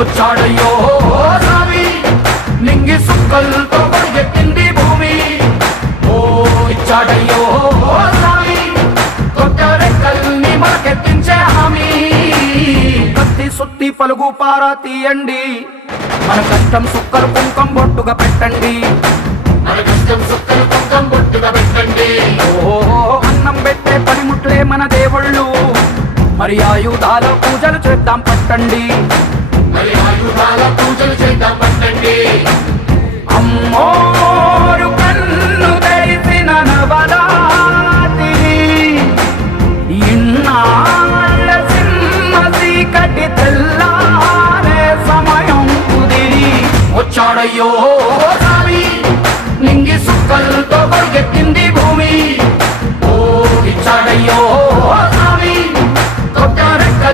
వచ్చాడయ్యో స్వామి నింగి సుక్కలతో పరిగెత్తింది భూమి ఓ ఇచ్చాడయ్యో స్వామి కొత్త రెక్కల్ని మనకెత్తించే హామీ కత్తి సుత్తి పలుగు పారా తీయండి మన కష్టం సుక్కలు కుంకం బొట్టుగా పెట్టండి మన కష్టం సుక్కలు కుంకం బొట్టుగా పెట్టండి ఓ అన్నం పెట్టే పనిముట్లే మన దేవుళ్ళు మరి ఆయుధాల పూజలు చేద్దాం పట్టండి మరి ఆయుధాల పూజలు చేద్దాం పట్టండి అమ్మోరు కన్ను తెరిసిన నవరాత్రి ఇన్నాళ్ళ సింహ చీకటి తెల్లారే సమయం కుదిరి వచ్చాడయ్యో